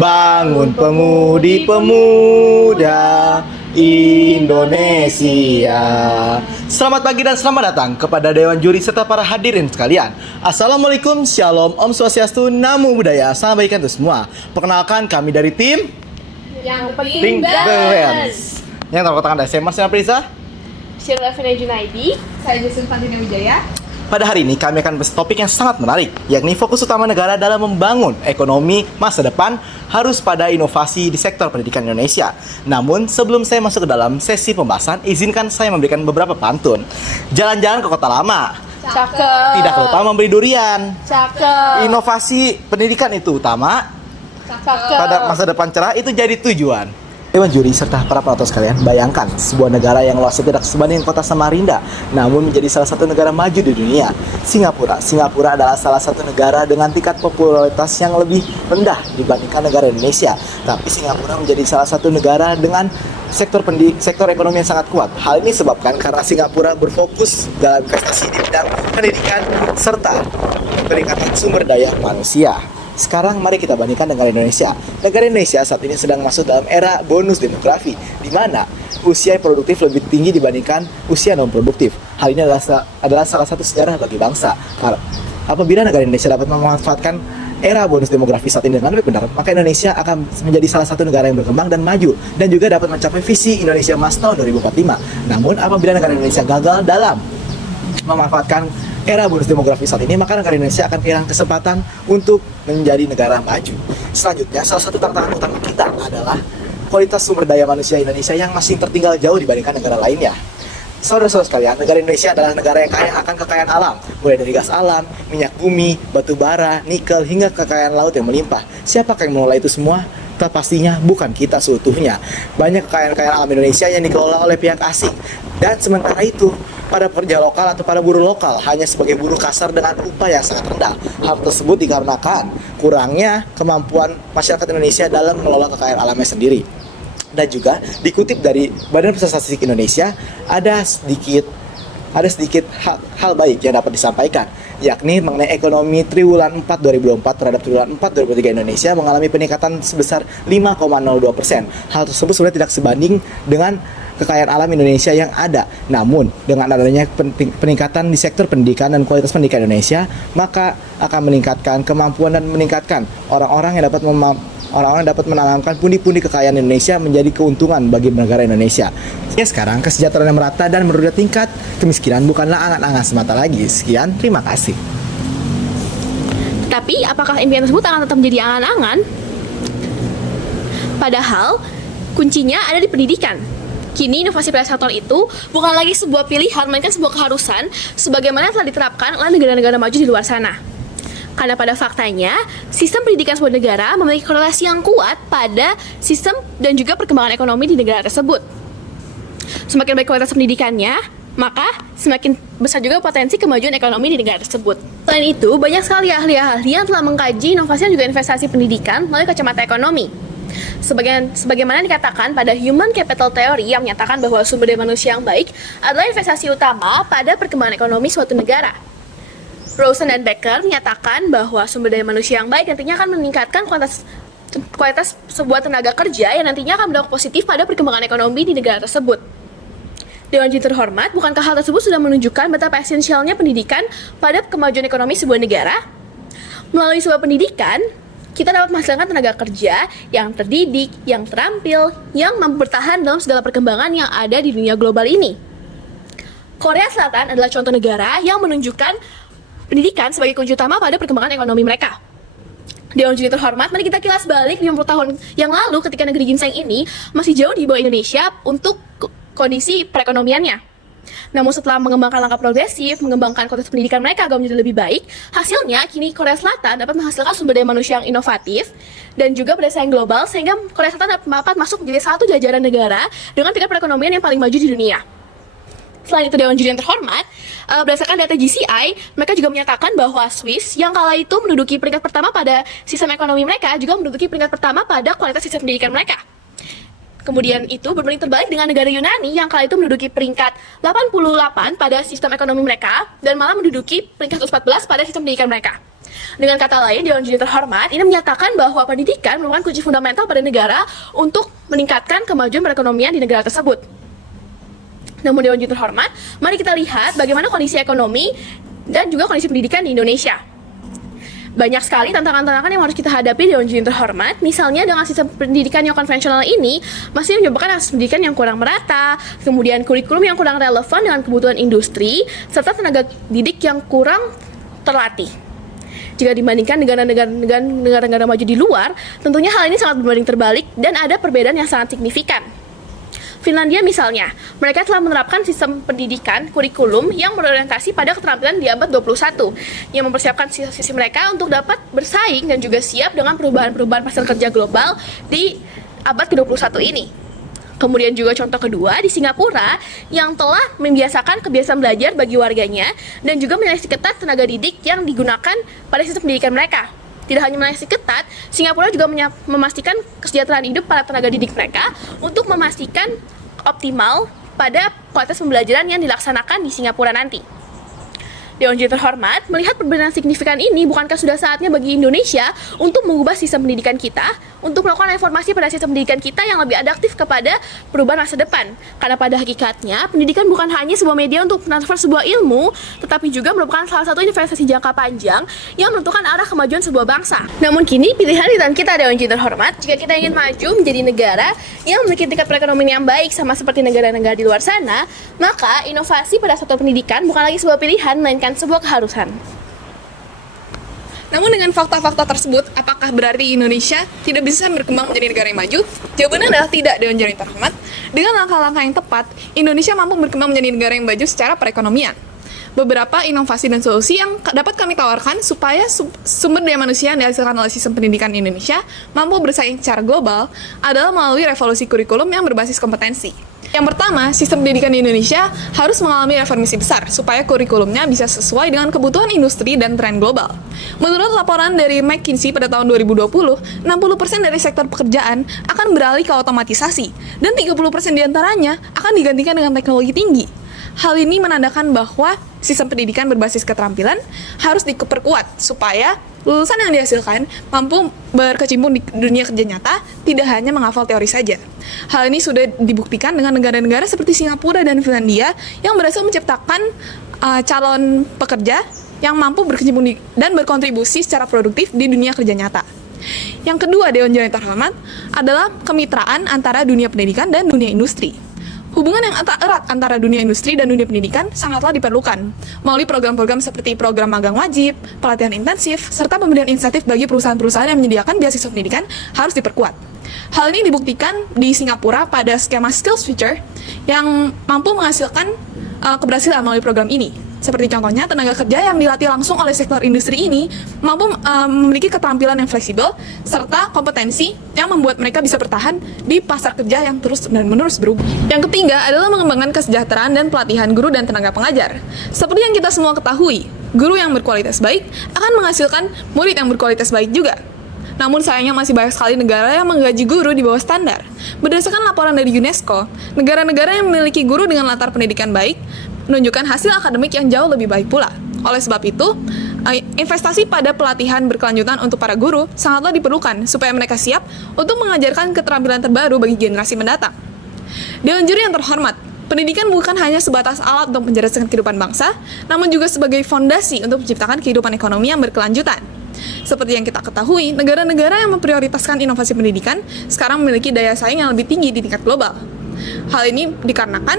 Bangun pemudi-pemuda Indonesia. Selamat pagi dan selamat datang kepada Dewan Juri serta para hadirin sekalian. Assalamualaikum, Shalom, Om Swastiastu, Namo Buddhaya. Salam baik untuk semua. Perkenalkan kami dari tim Yang penting Think Balance. Yang terkatakan ada saya Mas Prisa. Sheila Fena Junaidi. Saya Jason Fantina Wijaya. Pada hari ini kami akan bahas topik yang sangat menarik, yakni fokus utama negara dalam membangun ekonomi masa depan harus pada inovasi di sektor pendidikan Indonesia. Namun sebelum saya masuk ke dalam sesi pembahasan, izinkan saya memberikan beberapa pantun. Jalan-jalan ke kota lama, Cakep. tidak lupa membeli durian. Cakep. Inovasi pendidikan itu utama, Cakep. pada masa depan cerah itu jadi tujuan. Dewan Juri serta para penonton sekalian, bayangkan sebuah negara yang luasnya tidak sebanding kota Samarinda, namun menjadi salah satu negara maju di dunia. Singapura adalah salah satu negara dengan tingkat popularitas yang lebih rendah dibandingkan negara Indonesia. Tapi Singapura menjadi salah satu negara dengan sektor ekonomi yang sangat kuat. Hal ini disebabkan karena Singapura berfokus dalam investasi di bidang pendidikan serta peningkatan sumber daya manusia. Sekarang mari kita bandingkan dengan Indonesia. Negara Indonesia saat ini sedang masuk dalam era bonus demografi, di mana usia produktif lebih tinggi dibandingkan usia non produktif. Hal ini adalah salah satu sejarah bagi bangsa. Apabila negara Indonesia dapat memanfaatkan era bonus demografi saat ini dengan lebih benar, maka Indonesia akan menjadi salah satu negara yang berkembang dan maju, dan juga dapat mencapai visi Indonesia Emas tahun 2045. Namun apabila negara Indonesia gagal dalam memanfaatkan era bonus demografi saat ini, maka negara Indonesia akan kehilangan kesempatan untuk menjadi negara maju. Selanjutnya, salah satu tantangan utama kita adalah kualitas sumber daya manusia Indonesia yang masih tertinggal jauh dibandingkan negara lainnya. Saudara-saudara sekalian, negara Indonesia adalah negara yang kaya akan kekayaan alam, mulai dari gas alam, minyak bumi, batu bara, nikel, hingga kekayaan laut yang melimpah. Siapakah yang mengelola itu semua? Pastinya bukan kita seutuhnya. Banyak kekayaan alam Indonesia yang dikelola oleh pihak asing. Dan sementara itu, para pekerja lokal atau para buruh lokal hanya sebagai buruh kasar dengan upah yang sangat rendah. Hal tersebut dikarenakan kurangnya kemampuan masyarakat Indonesia dalam mengelola kekayaan alamnya sendiri. Dan juga dikutip dari Badan Pusat Statistik Indonesia, ada sedikit hal baik yang dapat disampaikan, yakni mengenai ekonomi triwulan 4 2024 terhadap triwulan 4 2023 Indonesia mengalami peningkatan sebesar 5,02%. Hal tersebut sebenarnya tidak sebanding dengan kekayaan alam Indonesia yang ada. Namun, dengan adanya peningkatan di sektor pendidikan dan kualitas pendidikan Indonesia, maka akan meningkatkan kemampuan dan meningkatkan orang-orang yang dapat menanamkan pundi-pundi kekayaan Indonesia menjadi keuntungan bagi negara Indonesia. Ya, sekarang kesejahteraan yang merata dan menurunnya tingkat kemiskinan bukanlah angan-angan semata lagi. Sekian, terima kasih. Tapi apakah impian tersebut akan tetap menjadi angan-angan? Padahal kuncinya ada di pendidikan. Kini inovasi pada sektor itu bukan lagi sebuah pilihan, melainkan sebuah keharusan sebagaimana telah diterapkan oleh negara-negara maju di luar sana. Karena pada faktanya, sistem pendidikan sebuah negara memiliki korelasi yang kuat pada sistem dan juga perkembangan ekonomi di negara tersebut. Semakin baik kualitas pendidikannya, maka semakin besar juga potensi kemajuan ekonomi di negara tersebut. Selain itu, banyak sekali ahli-ahli yang telah mengkaji inovasi dan juga investasi pendidikan melalui kacamata ekonomi. Sebagaimana dikatakan pada Human Capital Theory yang menyatakan bahwa sumber daya manusia yang baik adalah investasi utama pada perkembangan ekonomi suatu negara. Rosen dan Becker menyatakan bahwa sumber daya manusia yang baik nantinya akan meningkatkan kualitas sebuah tenaga kerja yang nantinya akan berdampak positif pada perkembangan ekonomi di negara tersebut. Dewan Juri terhormat, bukankah hal tersebut sudah menunjukkan betapa esensialnya pendidikan pada kemajuan ekonomi sebuah negara? Melalui sebuah pendidikan, kita dapat menghasilkan tenaga kerja yang terdidik, yang terampil, yang mampu bertahan dalam segala perkembangan yang ada di dunia global ini. Korea Selatan adalah contoh negara yang menunjukkan pendidikan sebagai kunci utama pada perkembangan ekonomi mereka. Dewan Juri terhormat, mari kita kilas balik 50 tahun yang lalu ketika negeri ginseng ini masih jauh di bawah Indonesia untuk kondisi perekonomiannya. Namun setelah mengembangkan langkah progresif, mengembangkan kualitas pendidikan mereka agar menjadi lebih baik, hasilnya kini Korea Selatan dapat menghasilkan sumber daya manusia yang inovatif dan juga bersaing global, sehingga Korea Selatan dapat masuk menjadi satu jajaran negara dengan tingkat perekonomian yang paling maju di dunia. Selain itu, Dewan Juri yang terhormat, berdasarkan data GCI, mereka juga menyatakan bahwa Swiss yang kala itu menduduki peringkat pertama pada sistem ekonomi mereka juga menduduki peringkat pertama pada kualitas sistem pendidikan mereka. Kemudian itu berbanding terbalik dengan negara Yunani yang kala itu menduduki peringkat 88 pada sistem ekonomi mereka dan malah menduduki peringkat 114 pada sistem pendidikan mereka. Dengan kata lain, Dewan Juri terhormat ini menyatakan bahwa pendidikan merupakan kunci fundamental pada negara untuk meningkatkan kemajuan perekonomian di negara tersebut. Namun Dewan Juri terhormat, mari kita lihat bagaimana kondisi ekonomi dan juga kondisi pendidikan di Indonesia. Banyak sekali tantangan-tantangan yang harus kita hadapi di Dewan Juri terhormat. Misalnya dengan sistem pendidikan yang konvensional ini masih menyebabkan akses pendidikan yang kurang merata, kemudian kurikulum yang kurang relevan dengan kebutuhan industri, serta tenaga didik yang kurang terlatih. Jika dibandingkan negara-negara maju di luar, tentunya hal ini sangat berbanding terbalik dan ada perbedaan yang sangat signifikan. Finlandia misalnya, mereka telah menerapkan sistem pendidikan kurikulum yang berorientasi pada keterampilan di abad 21 yang mempersiapkan siswa-siswi mereka untuk dapat bersaing dan juga siap dengan perubahan-perubahan pasar kerja global di abad ke-21 ini. Kemudian juga contoh kedua di Singapura yang telah membiasakan kebiasaan belajar bagi warganya dan juga menyeleksi ketat tenaga didik yang digunakan pada sistem pendidikan mereka. Tidak hanya menyeleksi ketat, Singapura juga memastikan kesejahteraan hidup para tenaga didik mereka untuk memastikan optimal pada kualitas pembelajaran yang dilaksanakan di Singapura nanti. Dewan Juri terhormat, melihat perbedaan signifikan ini, bukankah sudah saatnya bagi Indonesia untuk mengubah sistem pendidikan kita, untuk melakukan reformasi pada sistem pendidikan kita yang lebih adaptif kepada perubahan masa depan? Karena pada hakikatnya, pendidikan bukan hanya sebuah media untuk transfer sebuah ilmu, tetapi juga merupakan salah satu investasi jangka panjang yang menentukan arah kemajuan sebuah bangsa. Namun kini, pilihan di tangan kita, Dewan Juri terhormat, jika kita ingin maju menjadi negara yang memiliki tingkat perekonomian yang baik sama seperti negara-negara di luar sana, maka inovasi pada sektor pendidikan bukan lagi sebuah pilihan, melainkan sebuah keharusan. Namun dengan fakta-fakta tersebut, apakah berarti Indonesia tidak bisa berkembang menjadi negara yang maju? Jawabannya adalah tidak, Dewan Juri terhormat. Dengan langkah-langkah yang tepat, Indonesia mampu berkembang menjadi negara yang maju secara perekonomian. Beberapa inovasi dan solusi yang dapat kami tawarkan supaya sumber daya manusia yang dihasilkan oleh sistem pendidikan Indonesia mampu bersaing secara global adalah melalui revolusi kurikulum yang berbasis kompetensi. Yang pertama, sistem pendidikan di Indonesia harus mengalami reformasi besar supaya kurikulumnya bisa sesuai dengan kebutuhan industri dan tren global. Menurut laporan dari McKinsey pada tahun 2020, 60% dari sektor pekerjaan akan beralih ke otomatisasi dan 30% diantaranya akan digantikan dengan teknologi tinggi. Hal ini menandakan bahwa sistem pendidikan berbasis keterampilan harus diperkuat supaya lulusan yang dihasilkan mampu berkecimpung di dunia kerja nyata, tidak hanya menghafal teori saja. Hal ini sudah dibuktikan dengan negara-negara seperti Singapura dan Finlandia yang berhasil menciptakan calon pekerja yang mampu berkecimpung dan berkontribusi secara produktif di dunia kerja nyata. Yang kedua, Dewan Juri terhormat, adalah kemitraan antara dunia pendidikan dan dunia industri. Hubungan yang erat antara dunia industri dan dunia pendidikan sangatlah diperlukan melalui program-program seperti program magang wajib, pelatihan intensif, serta pemberian insentif bagi perusahaan-perusahaan yang menyediakan beasiswa pendidikan harus diperkuat. Hal ini dibuktikan di Singapura pada skema Skills Future yang mampu menghasilkan keberhasilan melalui program ini. Seperti contohnya, tenaga kerja yang dilatih langsung oleh sektor industri ini mampu memiliki keterampilan yang fleksibel serta kompetensi yang membuat mereka bisa bertahan di pasar kerja yang terus dan menerus berubah. Yang ketiga adalah mengembangkan kesejahteraan dan pelatihan guru dan tenaga pengajar. Seperti yang kita semua ketahui, guru yang berkualitas baik akan menghasilkan murid yang berkualitas baik juga. Namun sayangnya masih banyak sekali negara yang menggaji guru di bawah standar. Berdasarkan laporan dari UNESCO, negara-negara yang memiliki guru dengan latar pendidikan baik menunjukkan hasil akademik yang jauh lebih baik pula. Oleh sebab itu, investasi pada pelatihan berkelanjutan untuk para guru sangatlah diperlukan supaya mereka siap untuk mengajarkan keterampilan terbaru bagi generasi mendatang. Dewan Juri yang terhormat, pendidikan bukan hanya sebatas alat untuk mencerdaskan kehidupan bangsa, namun juga sebagai fondasi untuk menciptakan kehidupan ekonomi yang berkelanjutan. Seperti yang kita ketahui, negara-negara yang memprioritaskan inovasi pendidikan sekarang memiliki daya saing yang lebih tinggi di tingkat global. Hal ini dikarenakan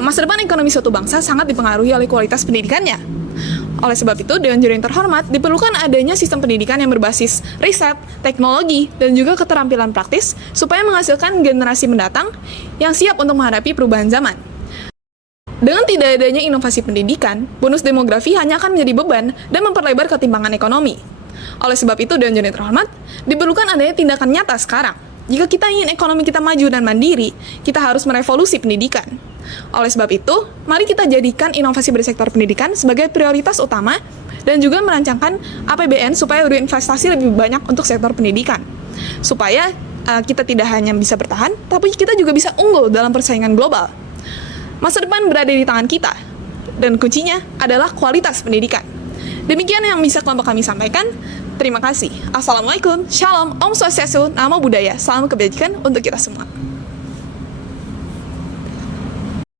masa depan ekonomi suatu bangsa sangat dipengaruhi oleh kualitas pendidikannya. Oleh sebab itu, Dewan Juri yang terhormat, diperlukan adanya sistem pendidikan yang berbasis riset, teknologi, dan juga keterampilan praktis supaya menghasilkan generasi mendatang yang siap untuk menghadapi perubahan zaman. Dengan tidak adanya inovasi pendidikan, bonus demografi hanya akan menjadi beban dan memperlebar ketimpangan ekonomi. Oleh sebab itu, Dewan Juri terhormat, diperlukan adanya tindakan nyata sekarang. Jika kita ingin ekonomi kita maju dan mandiri, kita harus merevolusi pendidikan. Oleh sebab itu, mari kita jadikan inovasi pada sektor pendidikan sebagai prioritas utama dan juga merancangkan APBN supaya berinvestasi lebih banyak untuk sektor pendidikan. Supaya kita tidak hanya bisa bertahan, tapi kita juga bisa unggul dalam persaingan global. Masa depan berada di tangan kita, dan kuncinya adalah kualitas pendidikan. Demikian yang bisa kelompok kami sampaikan. Terima kasih. Assalamualaikum, Shalom, Om Swastiastu, Namo Buddhaya, salam kebajikan untuk kita semua.